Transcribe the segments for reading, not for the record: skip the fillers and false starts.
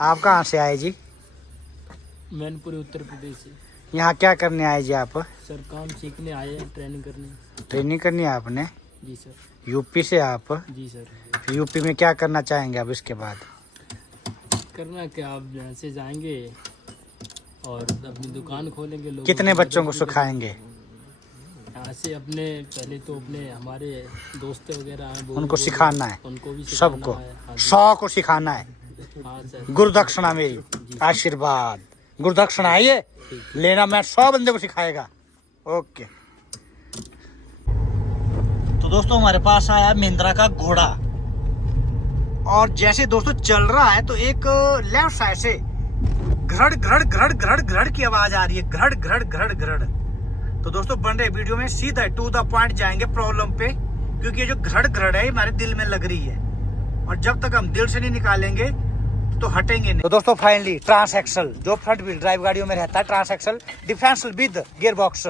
आप कहाँ से आए जी? मैनपुरी उत्तर प्रदेश से। यहाँ क्या करने आए जी आप? सर काम सीखने आए हैं, ट्रेनिंग करने। ट्रेनिंग करनी है आपने? जी सर। यूपी से आप? जी सर। यूपी में क्या करना चाहेंगे आप इसके बाद? करना क्या, आप यहाँ से जाएंगे और अपनी दुकान खोलेंगे। लोग कितने बच्चों को सिखाएंगे? यहाँ से अपने पहले तो अपने हमारे दोस्त वगैरह हैं उनको सिखाना है, उनको भी सबको, सिखाना है। हाँ 100 को सिखाना है। हाँ सर। गुरुदक्षिणा मेरी, आशीर्वाद, गुरुदक्षिणा है ये लेना। मैं 100 बंदे को सिखाएगा। ओके। तो दोस्तों हमारे पास आया महिंद्रा का घोड़ा, और जैसे दोस्तों चल रहा है तो एक लेफ्ट साइड से घड़ घड़ घड़ घड़ घड़ की आवाज आ रही है। घड़ घड़ घड़ घड़। तो दोस्तों बन रहे वीडियो में सीधा टू द पॉइंट जाएंगे प्रॉब्लम पे, क्योंकि ये जो घड़ घड़ है हमारे दिल में लग रही है, और जब तक हम दिल से नहीं निकालेंगे तो हटेंगे नहीं। तो दोस्तों फाइनली ट्रांस एक्सल, जो फ्रंट व्हील ड्राइव गाड़ियों में रहता है, transaxle differential with gearbox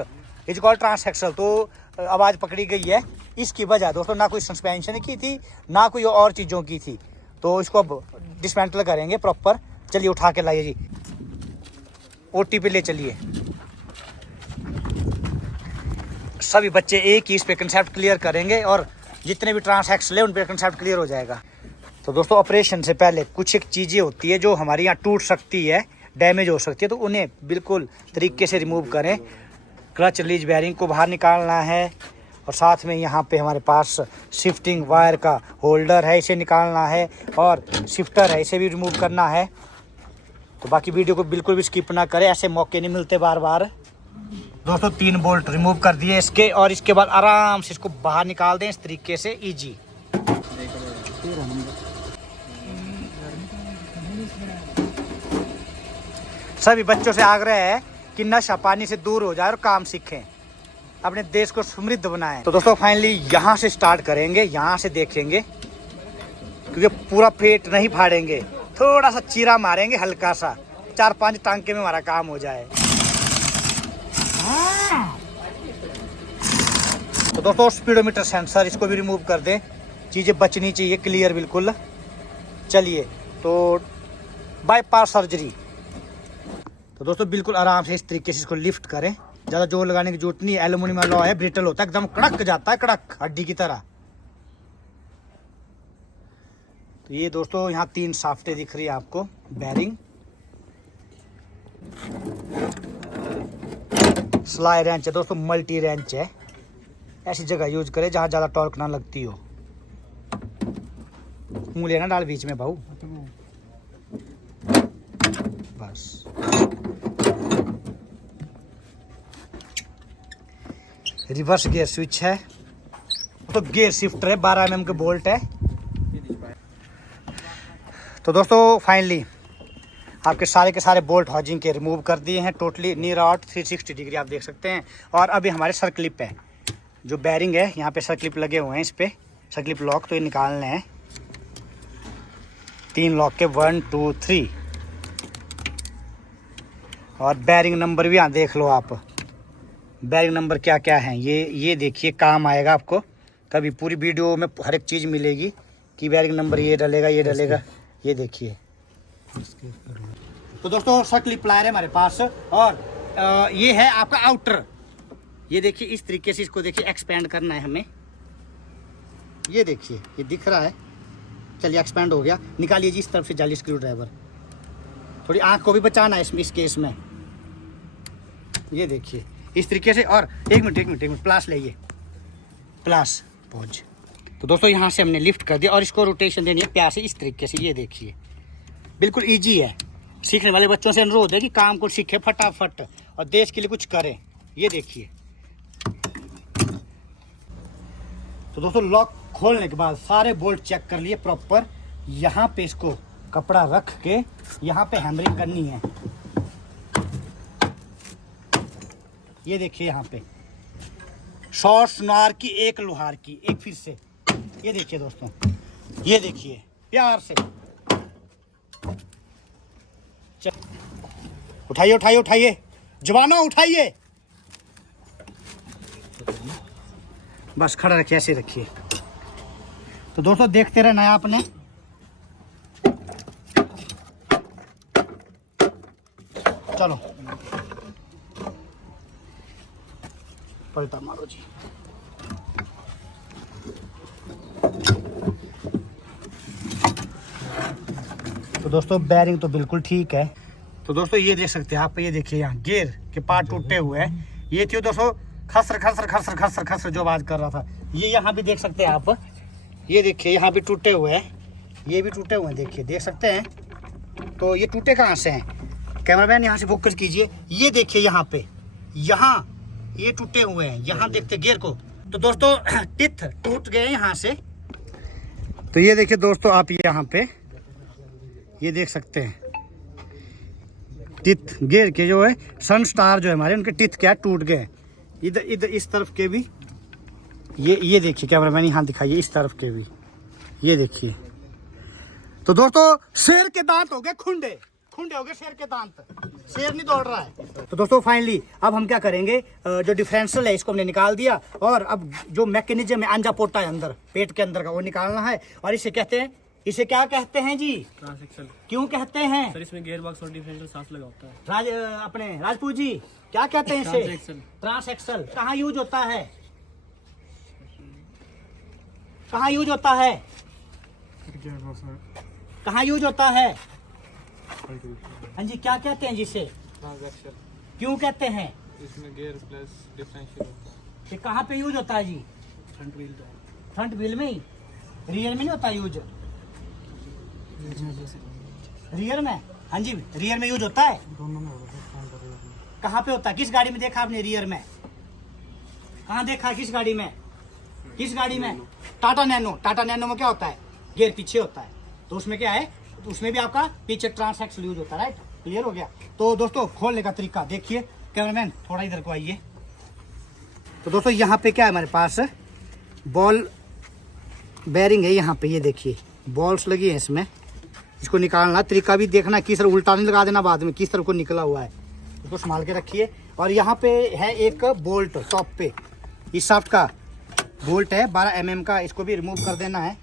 is called transaxle. तो आवाज पकड़ी गई है, इसकी वजह दोस्तों ना कोई सस्पेंशन की थी ना कोई और चीजों की थी। तो इसको अब डिसमेंटल करेंगे प्रॉपर। चलिए उठा के लाइए जी, ओटी पे ले चलिए। सभी बच्चे एक ही इस पे कंसेप्ट क्लियर करेंगे, और जितने भी ट्रांस एक्सल है उन पे कंसेप्ट क्लियर हो जाएगा। तो दोस्तों ऑपरेशन से पहले कुछ एक चीज़ें होती है जो हमारी यहाँ टूट सकती है, डैमेज हो सकती है, तो उन्हें बिल्कुल तरीके से रिमूव करें। क्लच रिलीज बेयरिंग को बाहर निकालना है, और साथ में यहाँ पे हमारे पास शिफ्टिंग वायर का होल्डर है, इसे निकालना है, और शिफ्टर है, इसे भी रिमूव करना है। तो बाकी वीडियो को बिल्कुल भी स्किप ना करें, ऐसे मौके नहीं मिलते बार बार। दोस्तों 3 बोल्ट रिमूव कर दिए इसके, और इसके बाद आराम से इसको बाहर निकाल दें इस तरीके से इजी। सभी बच्चों से आग्रह है कि नशा पानी से दूर हो जाए और काम सीखें, अपने देश को समृद्ध बनाएं। तो दोस्तों फाइनली यहाँ से स्टार्ट करेंगे, यहाँ से देखेंगे, क्योंकि पूरा पेट नहीं फाड़ेंगे, थोड़ा सा चीरा मारेंगे हल्का सा, 4-5 टांके में हमारा काम हो जाए। तो दोस्तों स्पीडोमीटर सेंसर, इसको भी रिमूव कर दें, चीज़ें बचनी चाहिए क्लियर बिल्कुल। चलिए तो बाईपास सर्जरी। तो दोस्तों बिल्कुल आराम से इस तरीके से इसको लिफ्ट करें, ज़्यादा जोर लगाने की जरूरत नहीं है। एल्यूमिनियम अलॉय है, ब्रिटल होता है, एकदम कड़क जाता है, कड़क हड्डी की तरह। तो ये दोस्तों यहाँ 3 शाफ्टें दिख रही है आपको, बेयरिंग, स्लाई रेंच है दोस्तों, मल्टी रेंच है। ऐसी जगह यूज करें जहाँ ज़्यादा टॉर्क ना लगती हो। मुँह लेना डाल बीच में भाऊ, बस। रिवर्स गियर स्विच है, तो गियर शिफ्टर है, 12 mm के बोल्ट है। तो दोस्तों फाइनली आपके सारे के सारे बोल्ट हाउसिंग के रिमूव कर दिए हैं टोटली, नियर आउट 360 डिग्री आप देख सकते हैं। और अभी हमारे सर्क्लिप है, जो बेयरिंग है यहाँ पे सर्क्लिप लगे हुए हैं, इस पे सर्क्लिप लॉक, तो ये निकालने हैं। 3 लॉक के 1 2 3, और बेयरिंग नंबर भी यहाँ देख लो आप। बेयरिंग नंबर क्या क्या है ये देखिए, काम आएगा आपको कभी। पूरी वीडियो में हर एक चीज़ मिलेगी कि बेयरिंग नंबर ये डलेगा, ये डलेगा, ये देखिए। तो दोस्तों सर्क्लिप प्लायर है हमारे पास, और ये है आपका आउटर। ये देखिए इस तरीके से इसको देखिए एक्सपेंड करना है हमें। ये देखिए ये दिख रहा है, चलिए एक्सपेंड हो गया। निकालिए जी इस तरफ से जाली स्क्रू ड्राइवर, थोड़ी आँख को भी बचाना है इस केस में। ये देखिए इस तरीके से, और एक मिनट प्लास लाइए, प्लास पहुँच। तो दोस्तों यहाँ से हमने लिफ्ट कर दिया, और इसको रोटेशन देनी है प्यार से इस तरीके से। ये देखिए बिल्कुल इजी है। सीखने वाले बच्चों से अनुरोध है कि काम को सीखे फटाफट और देश के लिए कुछ करें। ये देखिए। तो दोस्तों लॉक खोलने के बाद सारे बोल्ट चेक कर लिए प्रॉपर। यहाँ पे इसको कपड़ा रख के यहाँ पे हैमरिंग करनी है। ये देखिए यहाँ पे 100 सुनार की, 1 लोहार की, एक फिर से। ये देखिए दोस्तों, ये देखिए प्यार से उठाइए जवाना, उठाइए, बस खड़ा रखिए, ऐसे रखिए। तो दोस्तों देखते रहना है आपने। चलो पलटा मारो जी। तो दोस्तों बैरिंग तो बिल्कुल ठीक है। तो दोस्तों ये देख सकते हैं आप, ये देखिए यहाँ गियर के पार्ट टूटे हुए हैं। ये थी दोस्तों खसर खसर खसर खसर खसर जो आवाज कर रहा था, ये यहाँ भी देख सकते हैं आप। ये देखिए यहाँ भी टूटे हुए हैं, ये भी टूटे हुए हैं, देखिए देख सकते हैं। तो ये टूटे कहाँ से हैं? कैमरामैन यहाँ से फोकस कीजिए, ये देखिए यहाँ पे, यहाँ ये टूटे हुए हैं, यहाँ देखते गियर को। तो दोस्तों टिथ टूट गए यहाँ से। तो ये देखिए दोस्तों आप यहाँ पे ये देख सकते हैं टिथ गियर के जो है सन स्टार जो है हमारे, उनके टिथ क्या टूट गए। इधर इधर इस तरफ के भी ये देखिए, कैमरामैन यहाँ दिखाइए, इस तरफ के भी ये देखिए। तो दोस्तों शेर के दांत हो गए खुंडे, खुंडे हो गए शेर के दांत, शेर नहीं दौड़ रहा है। तो दोस्तों फाइनली अब हम क्या करेंगे, जो डिफरेंशियल है इसको हमने निकाल दिया, और अब जो मैकेनिज्म है अंजा पोटा है अंदर पेट के अंदर का, वो निकालना है। और इसे कहते हैं, इसे क्या कहते हैं जी? ट्रांसएक्सल। क्यों कहते हैं सर इसमें गियर बॉक्स और डिफरेंशियल साथ लगा होता है। अपने राजपूत जी क्या कहते हैं इसे? ट्रांसएक्सल। ट्रांसएक्सल कहाँ यूज होता है? कहाँ यूज होता है? कहाँ यूज होता है? हाँ जी क्या कहते हैं जिसे? ट्रांसएक्सल। क्यों कहते हैं? इसमें गियर प्लस डिफरेंशियल होता है। ये कहाँ पे यूज होता है जी? फ्रंट व्हील तो फ्रंट व्हील में ही, रियर में नहीं होता यूज? रियर में? हाँ जी रियर में यूज होता है। दोनों में होता है। कहाँ पे होता है? किस गाड़ी में देखा आपने रियर में? कहाँ देखा? किस गाड़ी में? किस गाड़ी में? टाटा नैनो। टाटा नैनो में क्या होता है? गियर पीछे होता है। तो उसमें क्या है, तो उसमें भी आपका पीछे ट्रांसएक्सल यूज होता है। राइट, क्लियर हो गया। तो दोस्तों खोलने का तरीका देखिए, कैमरामैन थोड़ा इधर को आइए। तो दोस्तों यहाँ पे क्या है हमारे पास, बॉल बेरिंग है यहाँ पे, ये देखिए बॉल्स लगी है इसमें। इसको निकालना तरीका भी देखना, किस तरह उल्टा नहीं लगा देना बाद में, किस तरह को निकला हुआ है, इसको संभाल के रखिए। और यहाँ पे है एक बोल्ट टॉप पे, इस शाफ्ट का बोल्ट है 12 mm का, इसको भी रिमूव कर देना है।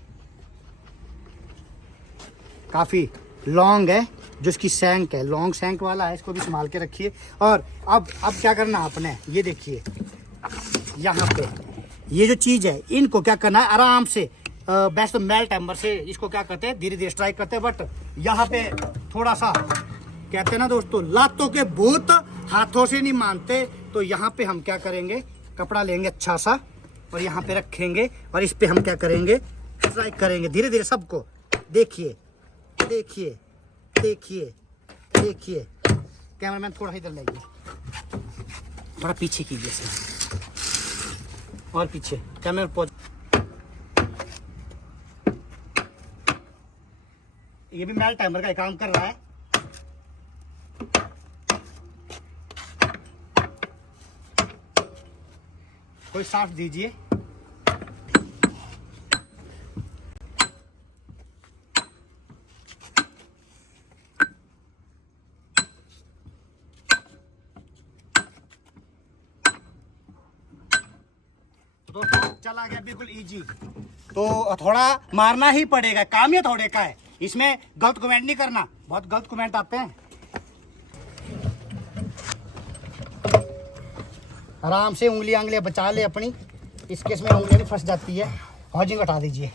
काफ़ी लॉन्ग है, जो इसकी सैंक है लॉन्ग सैंक वाला है, इसको भी संभाल के रखिए। और अब क्या करना आपने, ये देखिए यहाँ पे ये जो चीज़ है, इनको क्या करना है आराम से, बेस्ट मेल टेम्बर से इसको क्या करते हैं, धीरे धीरे स्ट्राइक करते हैं। बट यहाँ पे थोड़ा सा कहते हैं ना दोस्तों, लातों के भूत हाथों से नहीं मानते। तो यहाँ पे हम क्या करेंगे, कपड़ा लेंगे अच्छा सा और यहाँ पे रखेंगे, और इस पे हम क्या करेंगे, स्ट्राइक करेंगे धीरे धीरे सबको। देखिए देखिए देखिए देखिए, कैमरामैन थोड़ा इधर लाइए, थोड़ा पीछे कीजिए सर, और पीछे कैमरा पॉज। ये भी मेल टाइमर का काम कर रहा है। कोई साफ दीजिए। दोस्तों चला गया बिल्कुल इजी। तो थोड़ा मारना ही पड़ेगा, काम ये थोड़े का है, इसमें गलत कमेंट नहीं करना, बहुत गलत कमेंट आते हैं। आराम से उंगलियां बचा ले अपनी, इस केस में उंगलियां फंस जाती है। हॉजिंग हटा दीजिए।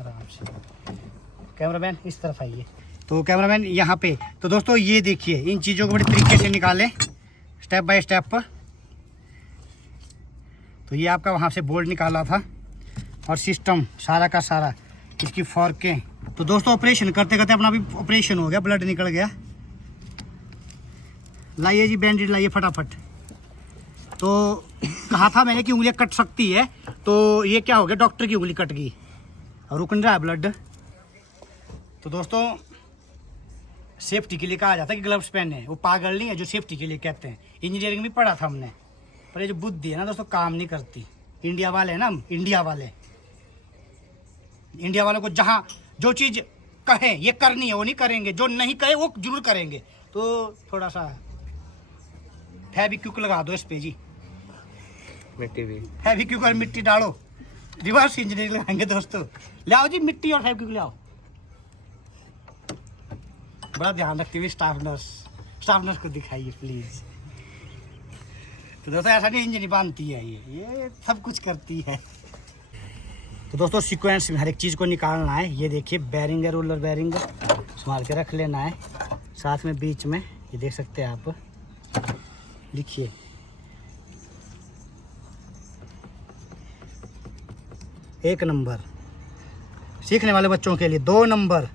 आराम से कैमरामैन इस तरफ आइए। तो कैमरामैन यहाँ पे, तो दोस्तों ये देखिए, इन चीज़ों को बड़े तरीके से निकालें स्टेप बाय स्टेप। तो ये आपका वहाँ से बोल्ट निकाला था, और सिस्टम सारा का सारा, इसकी फॉर्कें। तो दोस्तों ऑपरेशन करते करते अपना भी ऑपरेशन हो गया, ब्लड निकल गया। लाइए जी बैंडेज लाइए फटाफट। तो कहा था मैंने कि उंगलियां कट सकती है, तो ये क्या हो गया, डॉक्टर की उंगली कट गई और रुक नहीं रहा है ब्लड। तो दोस्तों सेफ्टी के लिए कहा जाता है कि ग्लव्स पहने, वो पागल नहीं है जो सेफ्टी के लिए कहते हैं। इंजीनियरिंग भी पढ़ा था हमने, पर ये जो बुद्धि है ना दोस्तों काम नहीं करती। इंडिया वाले हैं ना हम, इंडिया वालों को जहाँ जो चीज़ कहें ये करनी है वो नहीं करेंगे, जो नहीं कहे वो जरूर करेंगे। तो थोड़ा सा फेविक्विक लगा दो इस पे जी, मिट्टी भी फेविक्विक और मिट्टी डालो, रिवर्स इंजीनियरिंग लगाएंगे दोस्तों। ले आओ जी मिट्टी और फेविक्विक ले आओ। बड़ा ध्यान रखती हुई स्टाफ नर्स को दिखाइए प्लीज। तो दोस्तों ऐसा नहीं इंजन बांधती है, ये सब कुछ करती है। तो दोस्तों सीक्वेंस में हर एक चीज़ को निकालना है। ये देखिए बैरिंग है, रोलर बैरिंग संभाल के रख लेना है। साथ में बीच में ये देख सकते हैं आप, लिखिए 1 नंबर, सीखने वाले बच्चों के लिए 2 नंबर।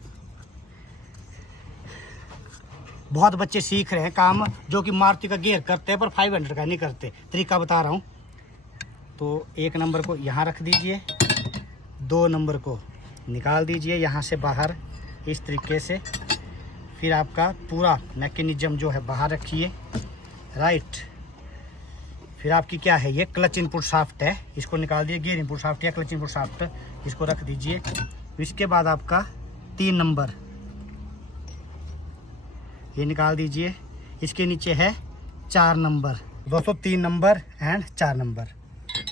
बहुत बच्चे सीख रहे हैं काम जो कि मारुति का गियर करते हैं पर 500 का नहीं करते, तरीका बता रहा हूँ। तो 1 नंबर को यहाँ रख दीजिए, 2 नंबर को निकाल दीजिए यहाँ से बाहर इस तरीके से। फिर आपका पूरा मैकेनिज्म जो है बाहर रखिए, राइट। फिर आपकी क्या है, ये क्लच इनपुट शाफ्ट है, इसको निकाल दिए। गियर इनपुट शाफ्ट या क्लच इनपुट शाफ्ट, इसको रख दीजिए। इसके बाद आपका 3 नंबर ये निकाल दीजिए। इसके नीचे है 4 नंबर। दोस्तों 3 नंबर एंड 4 नंबर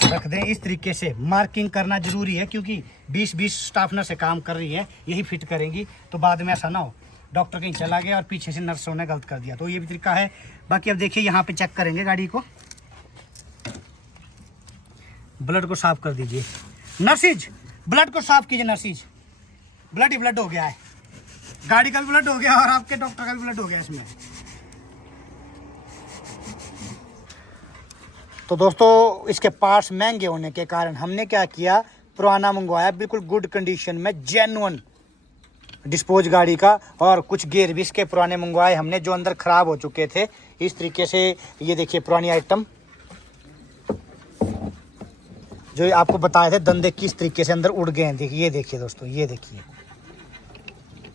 रख दें इस तरीके से। मार्किंग करना जरूरी है क्योंकि 20 स्टाफ नर्स से काम कर रही है, यही फिट करेंगी। तो बाद में ऐसा ना हो डॉक्टर कहीं चला गया और पीछे से नर्सों ने गलत कर दिया। तो ये भी तरीका है। बाकी अब देखिए यहाँ पे चेक करेंगे गाड़ी को। ब्लड को साफ कर दीजिए नर्सिज, ब्लड को साफ कीजिए नर्सिज। ब्लड ही ब्लड हो गया है, गाड़ी का भी ब्लड हो गया और आपके डॉक्टर का भी ब्लड हो गया इसमें। तो दोस्तों इसके पार्ट्स महंगे होने के कारण हमने क्या किया, पुराना मंगवाया, बिल्कुल गुड कंडीशन में, जेन्युइन डिस्पोज गाड़ी का। और कुछ गियर भी इसके पुराने मंगवाए हमने जो अंदर खराब हो चुके थे। इस तरीके से ये देखिए पुरानी आइटम जो आपको बताए थे, धंधे किस तरीके से अंदर उड़ गए हैं। देखिए ये देखिए दोस्तों, ये देखिए।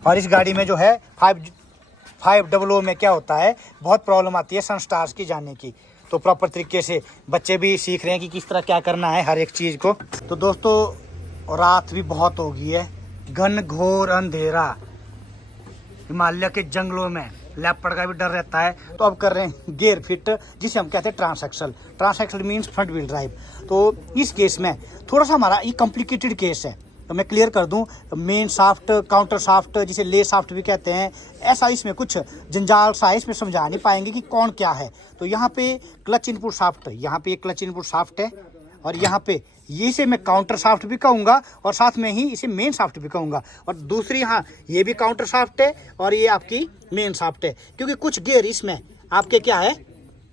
और इस गाड़ी में जो है 500 में क्या होता है, बहुत प्रॉब्लम आती है सनस्टार्स की जाने की। तो प्रॉपर तरीके से बच्चे भी सीख रहे हैं कि किस तरह क्या करना है हर एक चीज़ को। तो दोस्तों रात भी बहुत हो गई है, घन घोर अंधेरा, हिमालय के जंगलों में लेपर्ड का भी डर रहता है। तो अब कर रहे हैं गियर फिट, जिसे हम कहते हैं transaxle. Transaxle means front wheel drive. तो इस केस में थोड़ा सा हमारा ये कॉम्प्लिकेटेड केस है। तो मैं क्लियर कर दूं, मेन शाफ्ट, काउंटर शाफ्ट, जिसे ले शाफ्ट भी कहते हैं, ऐसा इसमें कुछ जंजाल सा है, इसमें समझा नहीं पाएंगे कि कौन क्या है। तो यहाँ पे क्लच इनपुट शाफ्ट, यहाँ पे एक क्लच इनपुट शाफ्ट है और यहाँ पे ये इसे मैं काउंटर शाफ्ट भी कहूँगा और साथ में ही इसे मेन शाफ्ट भी कहूँगा। और दूसरी यहाँ ये भी काउंटर शाफ्ट है और ये आपकी मेन शाफ्ट है। क्योंकि कुछ गियर इसमें आपके क्या है,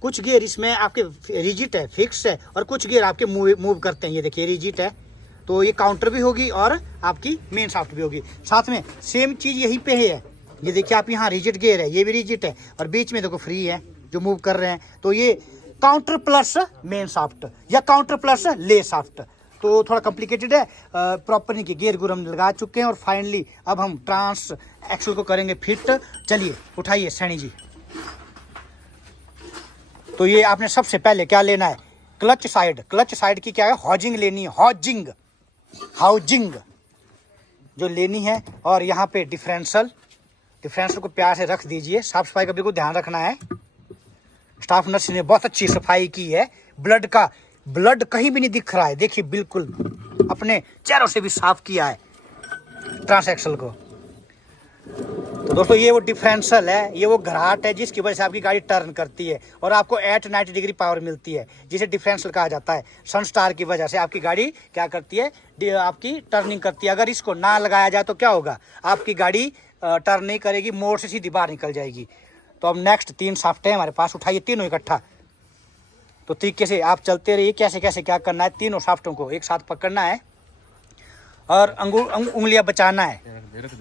कुछ गियर इसमें आपके रिजिट है, फिक्स है, और कुछ गियर आपके मूव करते हैं। ये देखिए रिजिट है, तो ये काउंटर भी होगी और आपकी मेन शाफ्ट भी होगी। साथ में सेम चीज़ यहीं पे है। ये देखिए आप, यहाँ रिजिट गियर है, ये भी रिजिट है, और बीच में देखो फ्री है जो मूव कर रहे हैं। तो ये काउंटर प्लस मेन शाफ्ट या काउंटर प्लस ले शाफ्ट। तो थोड़ा कॉम्प्लिकेटेड है। प्रॉपर नहीं कि गियर गुर हम लगा चुके हैं और फाइनली अब हम ट्रांस एक्सल को करेंगे फिट। चलिए उठाइए सैनी जी। तो ये आपने सबसे पहले क्या लेना है, क्लच साइड। क्लच साइड की क्या है, हाउजिंग लेनी है, हाउजिंग जो लेनी है। और यहाँ पे डिफरेंशियल को प्यार से रख दीजिए। साफ सफाई का बिल्कुल ध्यान रखना है। स्टाफ नर्स ने बहुत अच्छी सफाई की है। ब्लड कहीं भी नहीं दिख रहा है, देखिए बिल्कुल अपने चेहरों से भी साफ किया है ट्रांसएक्सल को। तो दोस्तों ये वो डिफरेंशियल है, ये वो घराट है जिसकी वजह से आपकी गाड़ी टर्न करती है और आपको 90 डिग्री पावर मिलती है, जिसे डिफरेंशियल कहा जाता है। सनस्टार की वजह से आपकी गाड़ी क्या करती है, आपकी टर्निंग करती है। अगर इसको ना लगाया जाए तो क्या होगा, आपकी गाड़ी टर्न नहीं करेगी, मोड़ से सीधी बाहर निकल जाएगी। तो अब नेक्स्ट 3 शाफ्ट है हमारे पास, उठाइए तीनों इकट्ठा। तो तरीके से आप चलते रहिए, कैसे कैसे क्या करना है। तीनों शाफ्टों को एक साथ पकड़ना है और उंगलियां बचाना है,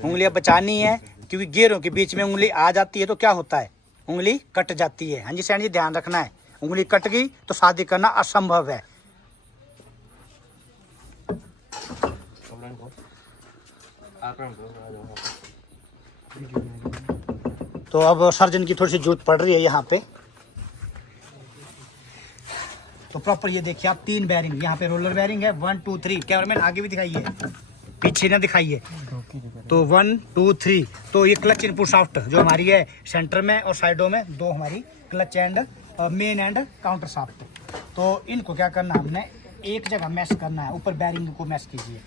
उंगलियां बचानी है। क्योंकि गियरों के बीच में उंगली आ जाती है तो क्या होता है, उंगली कट जाती है। हाँ जी सैन जी, ध्यान रखना है, उंगली कट गई तो शादी करना असंभव है। तो अब सर्जन की थोड़ी सी जरूरत पड़ रही है यहाँ पे। तो प्रॉपर ये देखिए आप 3 बैरिंग, यहाँ पे रोलर बैरिंग है 1 2 3। कैमरामैन आगे भी दिखाइए, पीछे ना दिखाइए। तो 1 2 3। तो ये क्लच इनपुट शाफ्ट जो हमारी है सेंटर में और साइडों में 2 हमारी clutch and main and counter shaft. तो इनको क्या करना, हमने एक जगह मैश करना है। ऊपर बैरिंग को मैश कीजिए,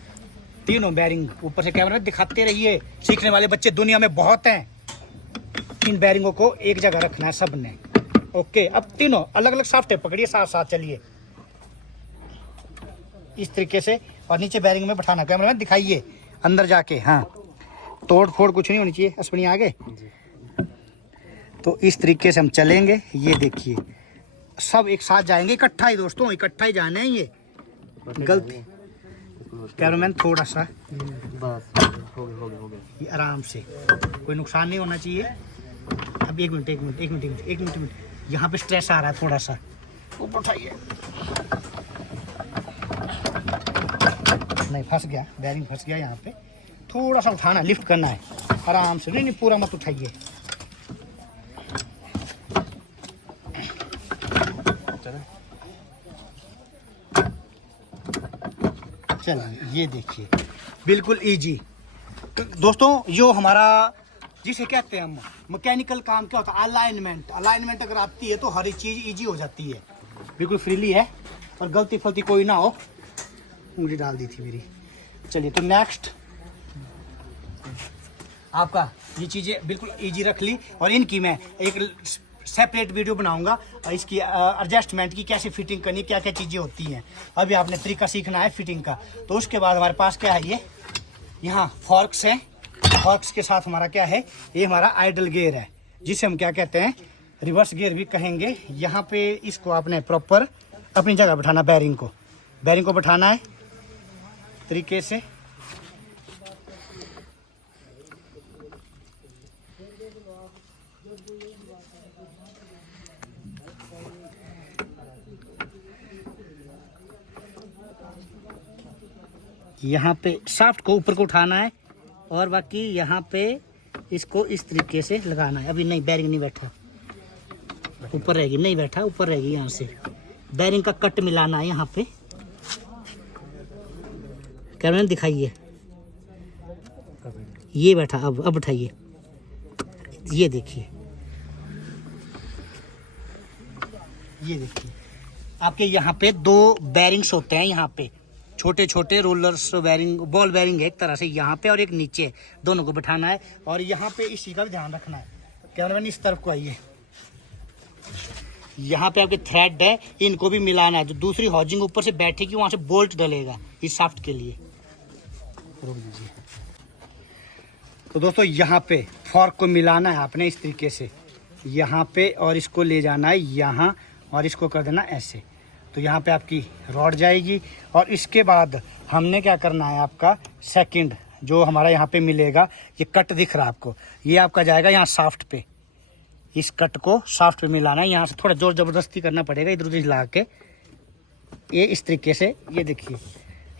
तीनों बैरिंग ऊपर से। कैमरा में दिखाते रहिए, सीखने वाले बच्चे दुनिया में बहुत हैं। इन बैरिंगों को एक जगह रखना है सबने। ओके, अब तीनों अलग अलग साफ्ट पकड़िए, साथ साथ चलिए इस तरीके से, और नीचे बैरिंग में बैठाना। कैमरामैन दिखाइए अंदर जाके। हाँ, तोड़ फोड़ कुछ नहीं होनी चाहिए। अश्विनी आगे। तो इस तरीके से हम चलेंगे। ये देखिए सब एक साथ जाएंगे, इकट्ठा ही दोस्तों, इकट्ठा ही जाना है। ये गलती कैमरामैन थोड़ा सा बस हो गया। ये आराम से, कोई नुकसान नहीं होना चाहिए। अब एक मिनट यहाँ पे स्ट्रेस आ रहा है थोड़ा सा, ऊपर उठाइए। नहीं, फंस गया, बैरिंग फंस गया यहाँ पे। थोड़ा सा उठाना, लिफ्ट करना है आराम से। नहीं पूरा मत उठाइए। चलिए, ये देखिए बिल्कुल इजी। तो दोस्तों जो हमारा जिसे कहते हैं हम मैकेनिकल काम, क्या होता है अलाइनमेंट अगर आती है तो हर एक चीज़ इजी हो जाती है। बिल्कुल फ्रीली है, और गलती फलती कोई ना हो। उंगली डाल दी थी मेरी। चलिए, तो नेक्स्ट आपका ये चीज़ें बिल्कुल इजी रख ली, और इनकी मैं एक सेपरेट वीडियो बनाऊंगा इसकी एडजस्टमेंट की, कैसे फिटिंग करनी, क्या क्या चीज़ें होती हैं। अभी आपने तरीका सीखना है फिटिंग का। तो उसके बाद हमारे पास क्या है, ये यहाँ फॉर्क्स हैं। फॉर्क्स के साथ हमारा क्या है, ये हमारा आइडल गियर है, जिसे हम क्या कहते हैं, रिवर्स गियर भी कहेंगे। यहाँ पे इसको आपने प्रॉपर अपनी जगह बैठाना, बैरिंग को बैठाना है तरीके से। यहाँ पे शाफ्ट को ऊपर को उठाना है, और बाकी यहाँ पे इसको इस तरीके से लगाना है। अभी नहीं, बैरिंग नहीं बैठा, ऊपर रहेगी, नहीं बैठा, ऊपर रहेगी। यहाँ से बैरिंग का कट मिलाना है यहाँ पे। कैमरा दिखाइए, ये बैठा। अब उठाइए, ये देखिए, ये देखिए आपके यहाँ पे दो बैरिंग्स होते हैं। यहाँ पे छोटे छोटे रोलर्स बैरिंग, बॉल बैरिंग है एक तरह से यहाँ पे, और एक नीचे, दोनों को बैठाना है। और यहाँ पे इस चीज़ का भी ध्यान रखना है। कैमरामैन इस तरफ को आइए। यहाँ पे आपके थ्रेड है, इनको भी मिलाना है। जो दूसरी हॉजिंग ऊपर से बैठेगी वहाँ से बोल्ट डलेगा इस शाफ्ट के लिए। रोक दीजिए। तो दोस्तों यहाँ पे फॉर्क को मिलाना है आपने इस तरीके से यहाँ पे, और इसको ले जाना है यहाँ, और इसको कर देना ऐसे। तो यहाँ पे आपकी रॉड जाएगी। और इसके बाद हमने क्या करना है, आपका सेकंड जो हमारा यहाँ पे मिलेगा, ये कट दिख रहा है आपको, ये आपका जाएगा यहाँ शाफ्ट पे। इस कट को शाफ्ट पे मिलाना है। यहाँ से थोड़ा जोर ज़बरदस्ती करना पड़ेगा, इधर उधर हिला के। ये इस तरीके से, ये देखिए,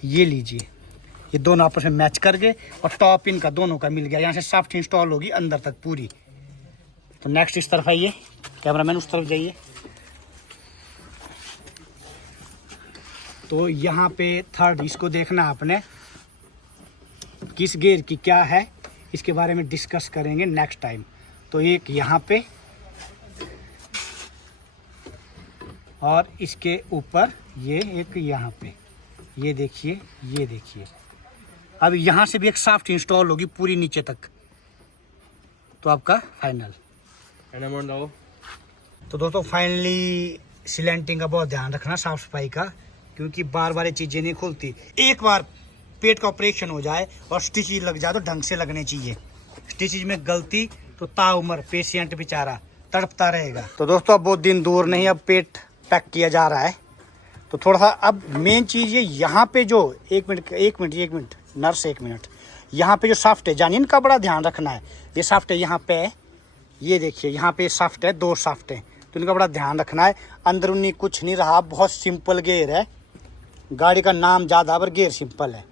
ये लीजिए, ये दोनों आपस में मैच कर गए, और टॉप इनका दोनों का मिल गया। यहाँ से शाफ्ट इंस्टॉल होगी अंदर तक पूरी। तो नेक्स्ट इस तरफ आइए, कैमरामैन उस तरफ जाइए। तो यहाँ पे थर्ड, इसको देखना आपने किस गियर की क्या है, इसके बारे में डिस्कस करेंगे नेक्स्ट टाइम। तो एक यहाँ पे, और इसके ऊपर ये एक यहाँ पे, ये देखिए, ये देखिए। अब यहाँ से भी एक शाफ्ट इंस्टॉल होगी पूरी नीचे तक। तो आपका फाइनल। तो दोस्तों फाइनली सिलेंटिंग का बहुत ध्यान रखना, साफ सफाई का, क्योंकि बार बार ये चीज़ें नहीं खुलती। एक बार पेट का ऑपरेशन हो जाए और स्टिचेज लग जाए तो ढंग से लगने चाहिए। स्टिचेज में गलती तो ताउम्र पेशेंट बेचारा तड़पता रहेगा। तो दोस्तों अब बहुत दिन दूर नहीं, अब पेट पैक किया जा रहा है। तो थोड़ा सा अब मेन चीज़ ये यहाँ पे जो एक मिनट नर्स, एक मिनट, यहाँ पे जो शाफ्ट है, जानिए इनका बड़ा ध्यान रखना है। ये शाफ्ट है यहाँ पे, ये देखिए यहाँ पे शाफ्ट है, दो शाफ्ट हैं, तो इनका बड़ा ध्यान रखना है। अंदरूनी कुछ नहीं रहा, बहुत सिंपल गेयर है। गाड़ी का नाम ज़्यादा पर गेयर सिंपल है।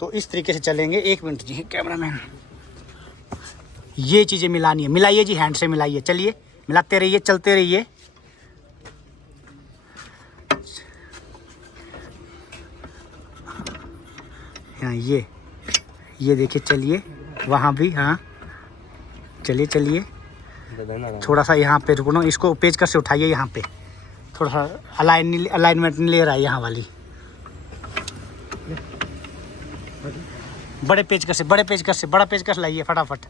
तो इस तरीके से चलेंगे। एक मिनट जी कैमरामैन, ये चीज़ें मिलानी है, मिलाइए जी, हैंड से मिलाइए। चलिए मिलाते रहिए, चलते रहिए। हाँ ये देखिए, चलिए वहाँ भी, हाँ चलिए चलिए। थोड़ा सा यहाँ पे रुको, इसको पेचकस से उठाइए। यहाँ पे थोड़ा सा अलाइनमेंट नहीं ले रहा है यहाँ वाली। बड़े पेचकस से, बड़ा पेचकस लाइए फटाफट।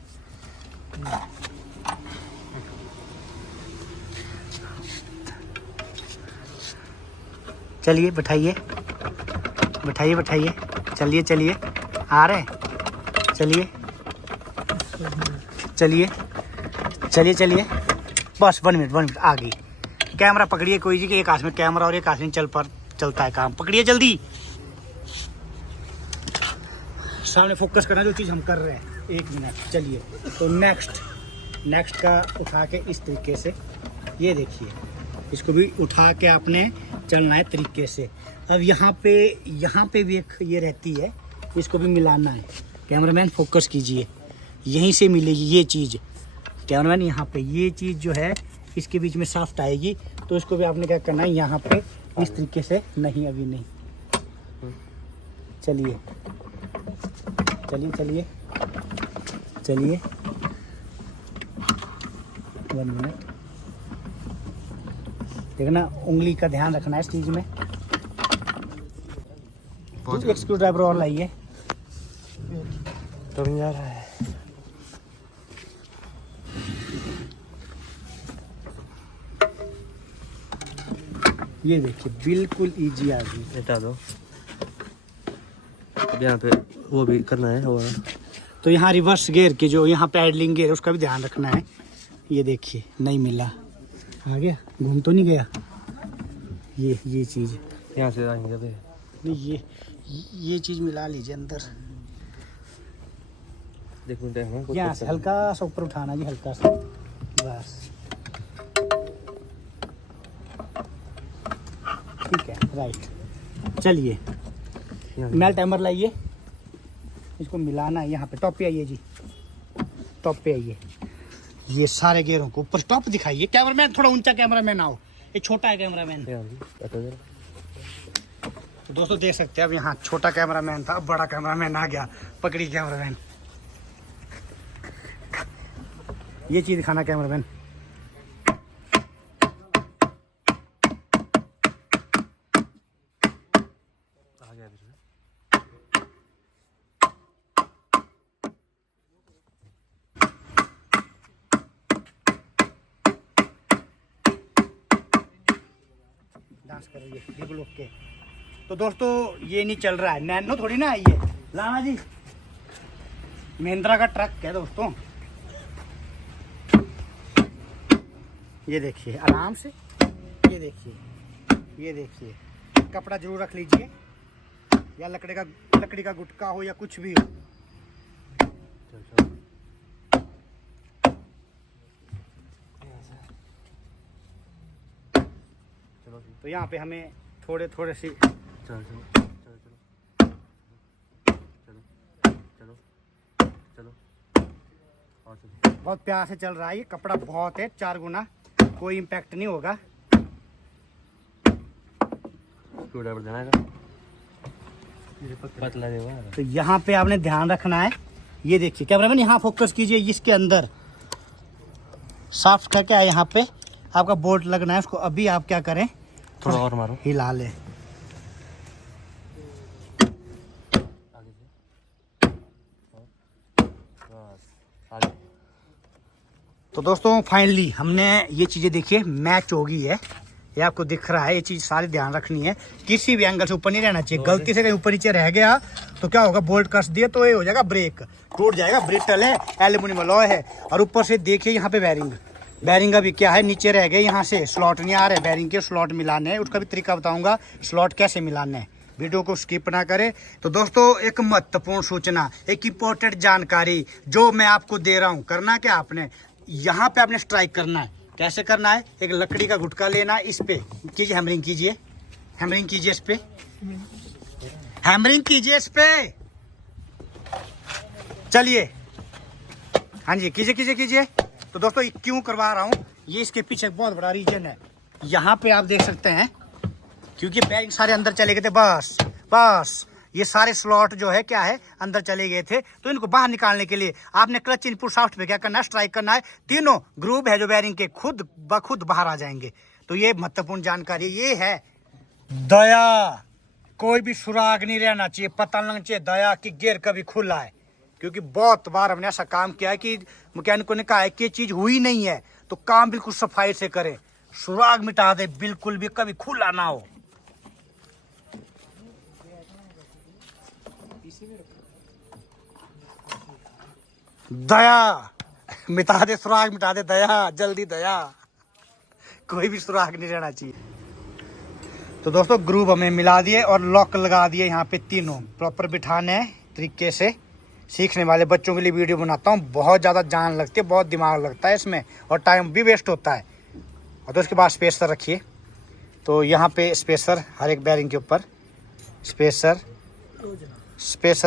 चलिए बैठाइए बैठाइए बैठाइए, चलिए चलिए, आ रहे हैं, चलिए चलिए चलिए चलिए, बस 1 मिनट आ गई। कैमरा पकड़िए कोई जी, कि एक हाथ में कैमरा और एक हाथ में चलता है काम, पकड़िए जल्दी, सामने फोकस करना जो चीज़ हम कर रहे हैं। 1 मिनट, चलिए। तो नेक्स्ट का उठा के इस तरीके से, ये देखिए, इसको भी उठा के आपने चलना है तरीके से। अब यहाँ पे भी एक ये रहती है, इसको भी मिलाना है। कैमरामैन फोकस कीजिए, यहीं से मिलेगी ये चीज़। कैमरामैन यहाँ पे ये चीज़ जो है इसके बीच में साफ्ट आएगी, तो इसको भी आपने क्या करना है, यहाँ पे इस तरीके से, नहीं अभी नहीं, चलिए चलिए चलिए चलिए, 1 मिनट। देखना उंगली का ध्यान रखना है इस चीज़ में। एक स्क्रू ड्राइवर और लाइए, तो नहीं आ रहा है। ये देखिए बिल्कुल इजी आ गई। हटा दो, अब यहाँ पे वो भी करना है। और तो यहाँ रिवर्स गियर की जो यहाँ पैडलिंग गियर है उसका भी ध्यान रखना है। ये देखिए नहीं मिला, आ गया, घूम तो नहीं गया ये चीज़, यहाँ से आएंगे अभी। नहीं ये चीज़ मिला लीजिए अंदर, देखो टाइम यहाँ से हल्का सा ऊपर उठाना जी, हल्का सा, बस ठीक है, राइट। चलिए मेल टाइमर लाइए, इसको मिलाना है। यहाँ पे टॉप पे आइए जी, टॉप पे आइए, ये सारे गियरों को ऊपर टॉप दिखाइए। कैमरामैन थोड़ा ऊंचा, कैमरामैन आओ, ये छोटा है कैमरामैन। तो दोस्तों देख सकते हैं, अब यहाँ छोटा कैमरामैन था, अब बड़ा कैमरामैन आ गया। पकड़ी कैमरामैन, ये चीज दिखाना कैमरामैन। डांस करिए बिल्कुल ओके। तो दोस्तों ये नहीं चल रहा है, नैनो थोड़ी ना है ये, लाना जी महिंद्रा का ट्रक है दोस्तों। ये देखिए आराम से, ये देखिए, कपड़ा जरूर रख लीजिए, या लकड़ी का गुटका हो या कुछ भी हो। तो यहाँ पे हमें थोड़े सी बहुत प्यार से चल रहा है। ये कपड़ा बहुत है, 4 गुना, कोई इम्पैक्ट नहीं होगा। तो यहाँ पे आपने ध्यान रखना है। ये देखिए कैमरामैन, यहाँ फोकस कीजिए, इसके अंदर साफ करके आए, यहाँ पे आपका बोल्ट लगना है। उसको अभी आप क्या करें, थोड़ा और मारो, हिला ले। तो दोस्तों फाइनली हमने ये चीज़ें देखिए मैच हो गई है, ये आपको दिख रहा है। ये चीज़ सारी ध्यान रखनी है, किसी भी एंगल से ऊपर नहीं रहना चाहिए। गलती से कहीं ऊपर नीचे रह गया तो क्या होगा, बोल्ट कस दिए तो ये हो जाएगा ब्रेक, टूट जाएगा। ब्रिटल है, एल्यूमिनियम अलॉय है। और ऊपर से देखिए यहाँ पे बैरिंग अभी क्या है, नीचे रह गए, यहाँ से स्लॉट नहीं आ रहे, बैरिंग के स्लॉट मिलाने हैं। उसका भी तरीका बताऊंगा, स्लॉट कैसे मिलाने हैं। वीडियो को स्किप ना करें। तो दोस्तों एक महत्वपूर्ण सूचना, एक इम्पोर्टेंट जानकारी जो मैं आपको दे रहा हूँ। करना क्या आपने, यहाँ पे आपने स्ट्राइक करना है। कैसे करना है, एक लकड़ी का गुटका लेना, इस पे कीजिए, हैमरिंग कीजिए इस पे, हैमरिंग कीजिए इस पे। चलिए हाँ जी, कीजिए। तो दोस्तों क्यों करवा रहा हूँ, ये इसके पीछे एक बहुत बड़ा रीजन है। यहाँ पे आप देख सकते हैं, क्योंकि बैरिंग सारे अंदर चले गए थे, बस ये सारे स्लॉट जो है क्या है, अंदर चले गए थे। तो इनको बाहर निकालने के लिए आपने क्लच इनपुट शाफ्ट पे क्या करना है, स्ट्राइक करना है। तीनों ग्रूव है जो बैरिंग के खुद ब खुद बाहर आ जाएंगे। तो ये महत्वपूर्ण जानकारी ये है। दया, कोई भी सुराग नहीं रहना चाहिए, पता लगना चाहिए दया की गियर कभी खुला है। क्योंकि बहुत बार हमने ऐसा काम किया है कि मैकेनिकों ने कहा है कि ये चीज हुई नहीं है, तो काम बिल्कुल सफाई से करें, सुराग मिटा दे, बिल्कुल भी कभी खुला ना हो। दया मिटा दे सुराग, मिटा दे दया, जल्दी दया, कोई भी सुराग नहीं रहना चाहिए। तो दोस्तों ग्रुप हमें मिला दिए और लॉक लगा दिए यहाँ पे तीनों, प्रॉपर बिठाने तरीके से। सीखने वाले बच्चों के लिए वीडियो बनाता हूँ, बहुत ज़्यादा जान लगती है, बहुत दिमाग लगता है इसमें और टाइम भी वेस्ट होता है। और तो उसके बाद स्पेसर रखिए, तो यहाँ पे स्पेसर हर एक बैरिंग के ऊपर स्पेसर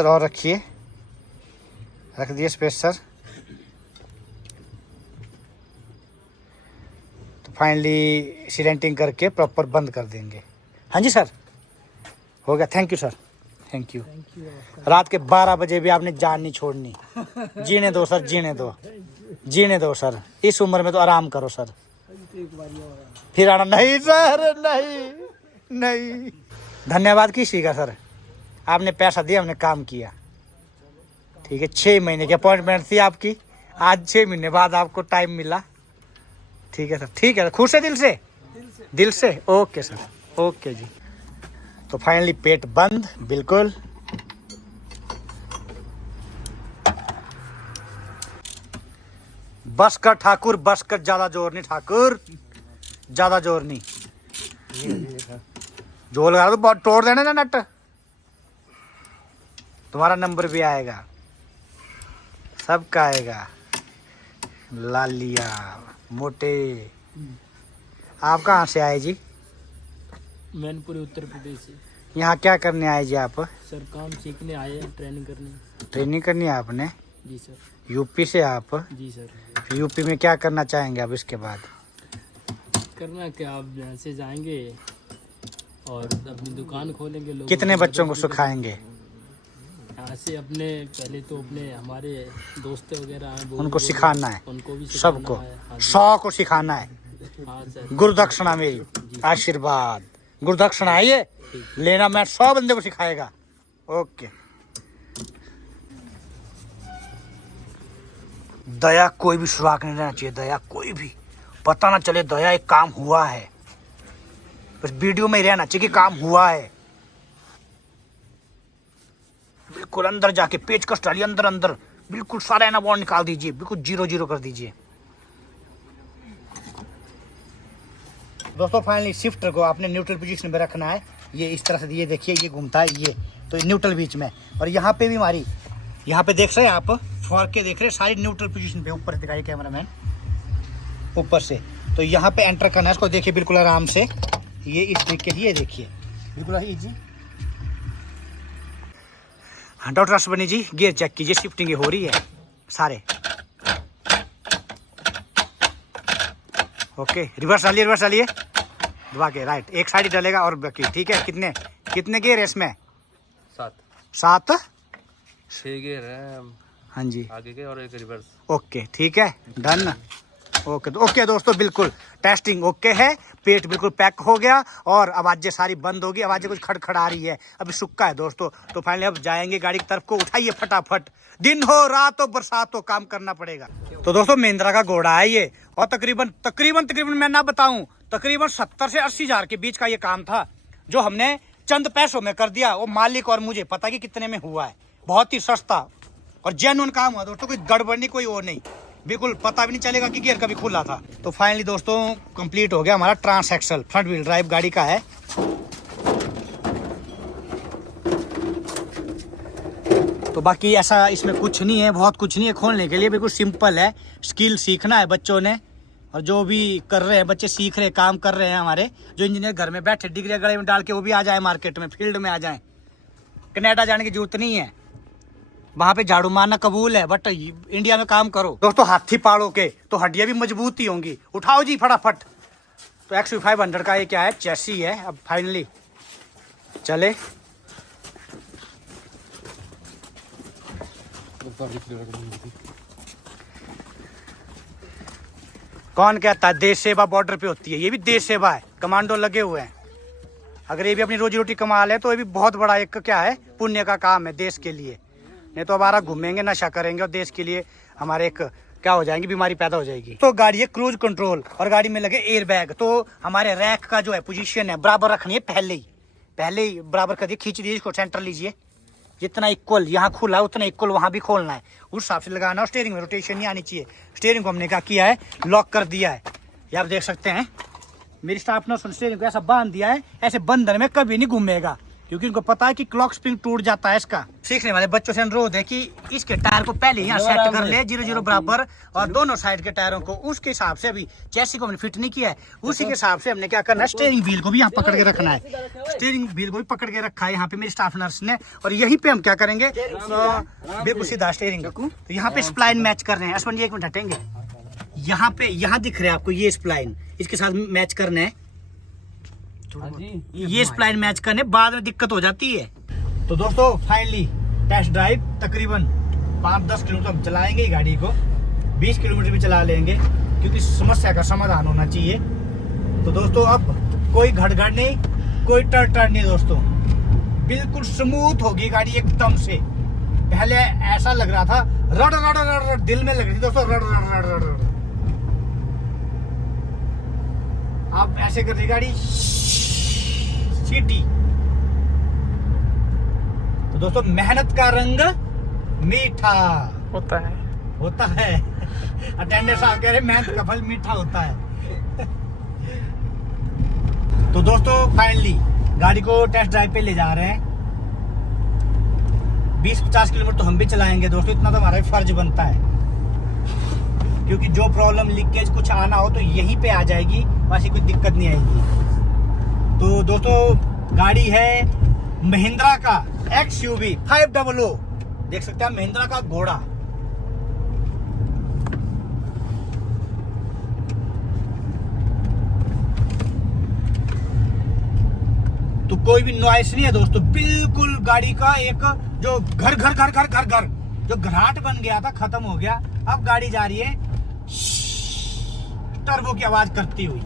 और रखिए, रख दिए स्पेसर। तो फाइनली सीलेंटिंग करके प्रॉपर बंद कर देंगे। हाँ जी सर, हो गया। Thank you sir, thank you. रात के 12 बजे भी आपने जान नहीं छोड़नी। जीने दो सर, जीने दो, जीने दो सर, इस उम्र में तो आराम करो सर, फिर आना। नहीं सर, नहीं नहीं, धन्यवाद किसी का सर, आपने पैसा दिया, हमने काम किया। ठीक है, 6 महीने की अपॉइंटमेंट थी आपकी, आज 6 महीने बाद आपको टाइम मिला। ठीक है सर, ठीक है, खुश है दिल से, दिल से। ओके सर, ओके जी। तो फाइनली पेट बंद बिल्कुल। बस कर ठाकुर, बस कर, ज्यादा जोर नहीं ठाकुर, ज्यादा जोर नहीं। जोर लगा तो बहुत तोड़ देना ना नट, तुम्हारा नंबर भी आएगा, सबका आएगा। लालिया मोटे, आप कहाँ से आए जी? मैनपुरी उत्तर प्रदेश से। यहाँ क्या करने आए जी आप? सर काम सीखने आए हैं, ट्रेनिंग करने। ट्रेनिंग करनी है आपने? जी सर। यूपी से आप? जी सर। यूपी में क्या करना चाहेंगे आप इसके बाद? करना क्या, आप यहाँ से जाएंगे और अपनी दुकान खोलेंगे। लोग कितने बच्चों को सिखाएंगे? यहाँ से अपने पहले तो अपने हमारे दोस्त वगैरह हैं, उनको सिखाना है, उनको भी सबको, सिखाना है। हाँ 100 को सिखाना है। हाँ सर। गुरुदक्षिणा मेरी, आशीर्वाद, गुरुदक्षिणा है ये लेना। मैं 100 बंदे को सिखाएगा। ओके। दया कोई भी सुराग नहीं रहना चाहिए, दया कोई भी पता ना चले, दया एक काम हुआ है, बस वीडियो में ही रहना चाहिए कि काम हुआ है। बिल्कुल अंदर जाके पेचकस डालिए, अंदर अंदर बिल्कुल सारा एनाबॉन्ड निकाल दीजिए, बिल्कुल 0-0 कर दीजिए। दोस्तों फाइनली शिफ्टर को आपने न्यूट्रल पोजीशन में रखना है। ये इस तरह से, ये देखिए ये घूमता है, ये तो न्यूट्रल बीच में। और यहाँ पे भी हमारी, यहाँ पे देख रहे हैं आप, फॉर के देख रहे हैं, सारी न्यूट्रल पोजीशन पे। ऊपर दिखाइए कैमरामैन, ऊपर से। तो यहाँ पे एंटर करना है इसको, देखिए बिल्कुल आराम से, ये इस तरीके से, ये देखिए बिल्कुल इजी। हाँ डॉक्टर अश्वनी जी, गियर चेक कीजिए, शिफ्टिंग हो रही है सारे। ओके, रिवर्स डालिए, रिवर्स डालिए, दबा के राइट, एक साइड ही डलेगा और बाकी ठीक है। कितने कितने गियर है इसमें? 7 6 गियर है। हाँ जी, आगे के और एक रिवर्स। ओके ठीक है, डन। ओके तो ओके दोस्तों, बिल्कुल टेस्टिंग ओके है, पेट बिल्कुल पैक हो गया और आवाज़ें सारी बंद होगी, आवाज़ें कुछ खड़खड़ा रही है, अभी सुक्का है दोस्तों। तो फाइनली अब जाएंगे गाड़ी की तरफ को, उठाइए फटाफट, दिन हो रात हो बरसात हो, काम करना पड़ेगा। तो दोस्तों महिंद्रा का घोड़ा है ये, और तकरीबन मैं ना बताऊं, तकरीबन 70 से 80 हज़ार के बीच का ये काम था, जो हमने चंद पैसों में कर दिया। वो मालिक और मुझे पता कि कितने में हुआ है, बहुत ही सस्ता और जेन्युइन काम हुआ दोस्तों, कोई गड़बड़ नहीं, कोई वो नहीं, बिल्कुल पता भी नहीं चलेगा कि गियर कभी खुला था। तो फाइनली दोस्तों कंप्लीट हो गया हमारा transaxle, front wheel drive गाड़ी का है। तो बाकी ऐसा इसमें कुछ नहीं है, बहुत कुछ नहीं है खोलने के लिए, बिल्कुल सिंपल है। स्किल सीखना है बच्चों ने, और जो भी कर रहे हैं बच्चे, सीख रहे हैं, काम कर रहे हैं हमारे जो इंजीनियर, घर में बैठे डिग्री गले में डाल के वो भी आ जाए मार्केट में, फील्ड में आ जाए। कनाडा जाने की जरूरत नहीं है, वहां पे झाड़ू मारना कबूल है, बट इंडिया में काम करो। दोस्तों हाथी पाड़ो के तो हड्डियां भी मजबूत ही होंगी। उठाओ जी फटाफट। तो XV500 का ये क्या है, चैसी है। अब फाइनली चले, कौन कहता है देश सेवा बॉर्डर पे होती है, ये भी देश सेवा है, कमांडो लगे हुए हैं। अगर ये भी अपनी रोजी रोटी कमा ले तो ये भी बहुत बड़ा एक क्या है, पुण्य का काम है देश के लिए। नहीं तो हमारा घूमेंगे, नशा करेंगे और देश के लिए हमारे एक क्या हो जाएंगी, बीमारी पैदा हो जाएगी। तो गाड़ी है क्रूज कंट्रोल और गाड़ी में लगे एयर बैग। तो हमारे रैक का जो है पोजीशन है बराबर रखनी है, पहले ही बराबर कर दिए, खींच दीजिए इसको, सेंटर लीजिए, जितना इक्वल यहाँ खुला है उतना इक्वल वहां भी खोलना है, उस हिसाब से लगाना। और स्टीयरिंग में रोटेशन नहीं आनी चाहिए। स्टीयरिंग को हमने क्या किया है, लॉक कर दिया है। ये आप देख सकते हैं मेरी स्टाफ ने स्टीयरिंग को ऐसा बांध दिया है, ऐसे बंधन में कभी नहीं घूमेगा, क्योंकि उनको पता है कि क्लॉक स्प्रिंग टूट जाता है इसका। सीखने वाले बच्चों से अनुरोध है कि इसके टायर को पहले यहाँ सेट कर ले 0-0 बराबर, और दोनों साइड के टायरों को उसके हिसाब से, अभी चैसी को हमने फिट नहीं किया है, उसी के हिसाब से हमने क्या करना है, स्टीयरिंग व्हील को भी यहाँ पकड़ के रखना है। स्टीयरिंग व्हील को भी पकड़ के रखा है यहाँ पे मेरी स्टाफ नर्स ने, और यहीं पे हम क्या करेंगे, बिल्कुल सीधा स्टीयरिंग। तो यहाँ पे स्प्लाइन मैच कर रहे हैं। अश्विन जी 1 मिनट हटेंगे, यहाँ पे यहाँ दिख रहा है आपको ये स्प्लाइन, इसके साथ मैच करना है। ये स्प्लाइन मैच करने बाद में दिक्कत हो जाती है। तो दोस्तों फाइनली टेस्ट ड्राइव तकरीबन 5-10 किलोमीटर हम चलाएंगे ही गाड़ी को, 20 किलोमीटर भी चला लेंगे, क्योंकि समस्या का समाधान होना चाहिए। तो दोस्तों अब कोई घड़ नहीं, कोई टर नहीं दोस्तों, बिल्कुल स्मूथ होगी गाड़ी एकदम से। पहले ऐसा लग रहा था रड़ रड़ रड़ रड़, दिल में लग रही थी दोस्तों रड़ रड़ रड़ रड़। अब ऐसे कर रही गाड़ी सीटी। तो दोस्तों मेहनत का रंग मीठा होता है। अटेंडर साहब कह रहे मेहनत का फल मीठा होता है। तो दोस्तों फाइनली गाड़ी को टेस्ट ड्राइव पे ले जा रहे हैं। 20-50 किलोमीटर तो हम भी चलाएंगे दोस्तों, इतना तो हमारा फर्ज बनता है, क्योंकि जो प्रॉब्लम लीकेज कुछ आना हो तो यहीं पे आ जाएगी, वैसे कोई दिक्कत नहीं आएगी। तो दोस्तों गाड़ी है महिंद्रा का XUV 500, देख सकते हैं महिंद्रा का घोड़ा। तो कोई भी नॉइस नहीं है दोस्तों, बिल्कुल गाड़ी का एक जो घर घर घर घर घर घर जो घराट बन गया था खत्म हो गया। अब गाड़ी जा रही है टर्बो की आवाज करती हुई।